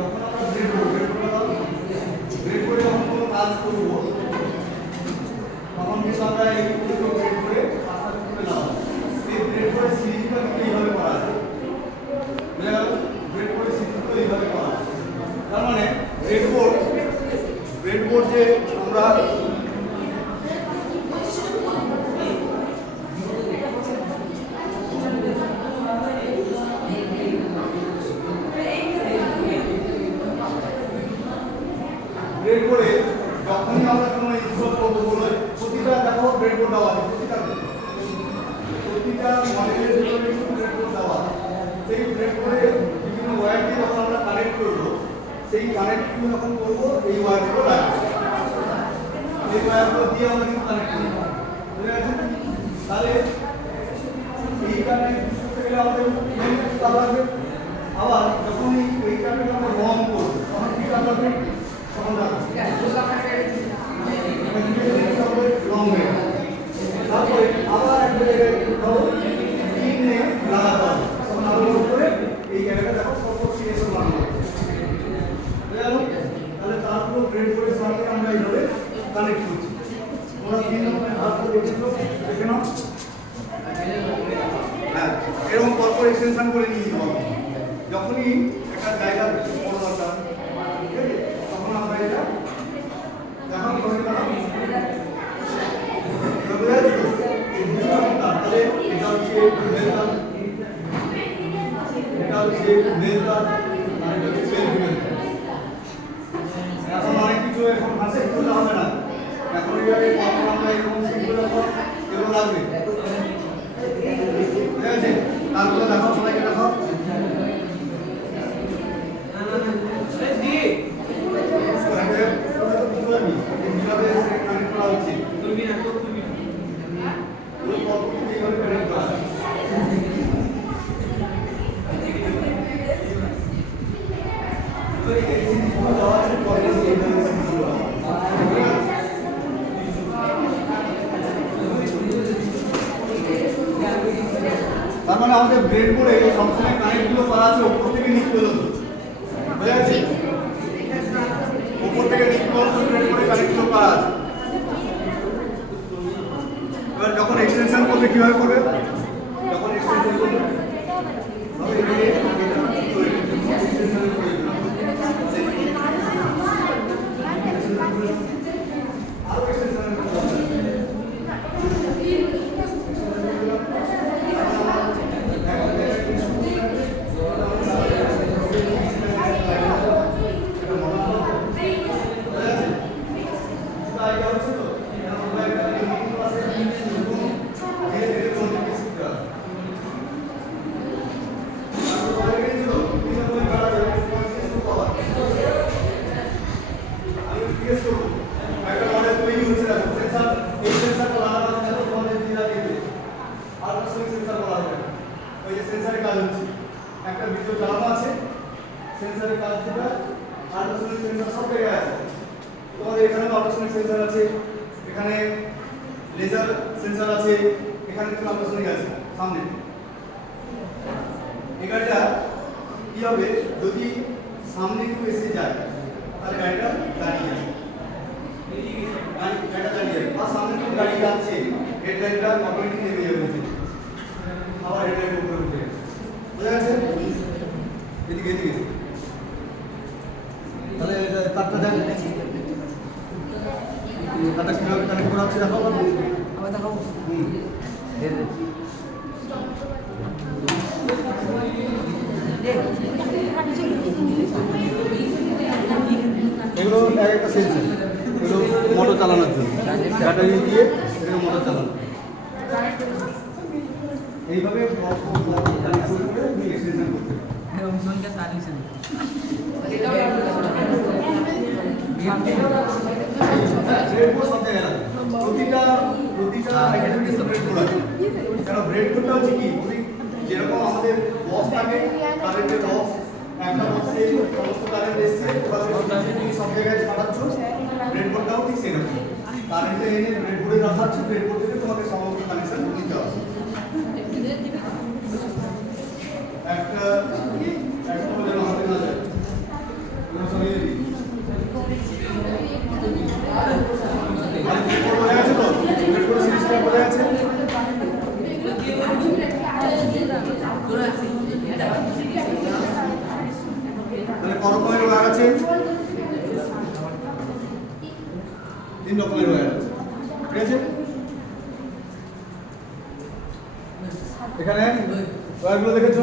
যখন আমরা ব্রেড করে যখন কোনো কাজ করবো তখন কিন্তু আমরা এই ব্রেড করে আস্তে আস্তে লাগাবো। এই ব্রেড করে সিরিজটা কিন্তু এইভাবে করা যায়, বুঝা গেল? ব্রেড করে সিরিজটা এইভাবে করা যায়। তার মানে ব্রেডবোর্ড যে আমরা ব্রেডবোর্ডে যখনই আমরা কোনো ইনস্টল করবো বলে প্রতিটা দেখো ব্রেডবোর্ড দেওয়া আছে, প্রতিটা মডেলের ভিতরে ব্রেডবোর্ড দেওয়া আছে। সেই ব্রেডবোর্ডে বিভিন্ন ওয়্যার দিয়ে যখন আমরা কানেক্ট করবো, সেই কানেক্টগুলো যখন করবো এই ওয়্যারগুলো লাগবে, এই ওয়্যারগুলো দিয়ে আমরা কিন্তু কানেক্ট করবো, বুঝে গেছে? তাহলে এই কানেক্ট করতে গেলে আমাদের মেন তার লাগবে। আবার যখন এইটাকে আমরা রং করবো তখন কি তার লাগবে? তখন রং হয়ে গেল। তারপরে আবার একটা জায়গায় লাগাতে হবে, তখন আরো করে এই জায়গাটা দেখো সর্বোচ্চ এসে লাগানো হবে। তাহলে তারপর ব্রেড করে সাথে আমরা এইভাবে কানেক্ট করছি। তোমরা 3 নম্বরে ভাগ করে দেখেছো, দেখে নাও। হ্যাঁ, এরকম পরপর এক্সটেনশন করে নিয়ে যেতে হবে। যখনই একটা জায়গা বড় দরকার, ঠিক আছে, তখন আমরা এটা দেখান করে দেখান। তাহলে এটা হচ্ছে মেলটা, এটা হচ্ছে মেলটা, আর এটা হচ্ছে মেলটা। এখন অনেক কিছু এখন হাতে খুলতে হবে না, এখন এইভাবে আমরা এরকম সিম্পল এগুলো লাগবে, ঠিক আছে? তারপরে দেখাও, সবাইকে দেখাও। তার মানে আমাদের ব্রেডবোর্ডে সবসময় কানেক্টগুলো করা আছে উপর থেকে নিচ পর্যন্ত, বুঝা গেছে? উপর থেকে নিচ পর্যন্ত ব্রেডবোর্ডে কানেক্টগুলো করা আছে। এবার যখন এক্সটেনশন করবে কিভাবে করবে? যখন এক্সটেনশন করবে একটা ভিডিও চালানো আছে, সেন্সরের কাজ যেটা আল্ট্রাসোনিক সেন্সর সব জায়গায় আছে। তোমাদের এখানে আল্ট্রাসোনিক সেন্সর আছে, এখানে লেজার সেন্সর আছে, এখানে কিন্তু আল্ট্রাসোনিক আছে সামনে। এই গাড়িটা কি হবে, যদি সামনে কেউ এসে যায় তাহলে গাড়িটা দাঁড়িয়ে যাবে, গাড়িটা দাঁড়িয়ে যাবে। আর সামনে কেউ গাড়ি যাচ্ছে, হেডলাইটটা অটোমেটিক নেমে যাবে, আবার হেডলাইট উপরে উঠে যাবে, বুঝা গেছে? এদিকে এদিকে তাহলে তারটা দেন, তারটা কিভাবে কানেক্ট করা হচ্ছে দেখাবো, আবার দেখাবো। এগুলো একটা সেন্সর, এগুলো মোটর চালানোর জন্য, ব্যাটারি দিয়ে এগুলো মোটর চালানো। এইভাবে এক্সটেনশন করতে ব্রেডবোর্ডটা হচ্ছে কি, যেরকম আমাদের বক্স থাকে, কারেন্টের বক্স, একটা বক্সে সমস্ত কারেন্ট এসছে, সব জায়গায় ছাড়াচ্ছ, ব্রেডবোর্ডটাও ঠিক সেরকম কারেন্টে এনে ব্রেডবোর্ডে রাখাচ্ছ, ব্রেডবোর্ড থেকে তোমাকে সমস্ত কানেকশন দিতে হবে। একটা যেন হাতে না যায়। ক রকমের ওয়্যার আছে? 3 রকমের ওয়্যার আছে, ঠিক আছে? এখানে ওয়্যারগুলো দেখেছো?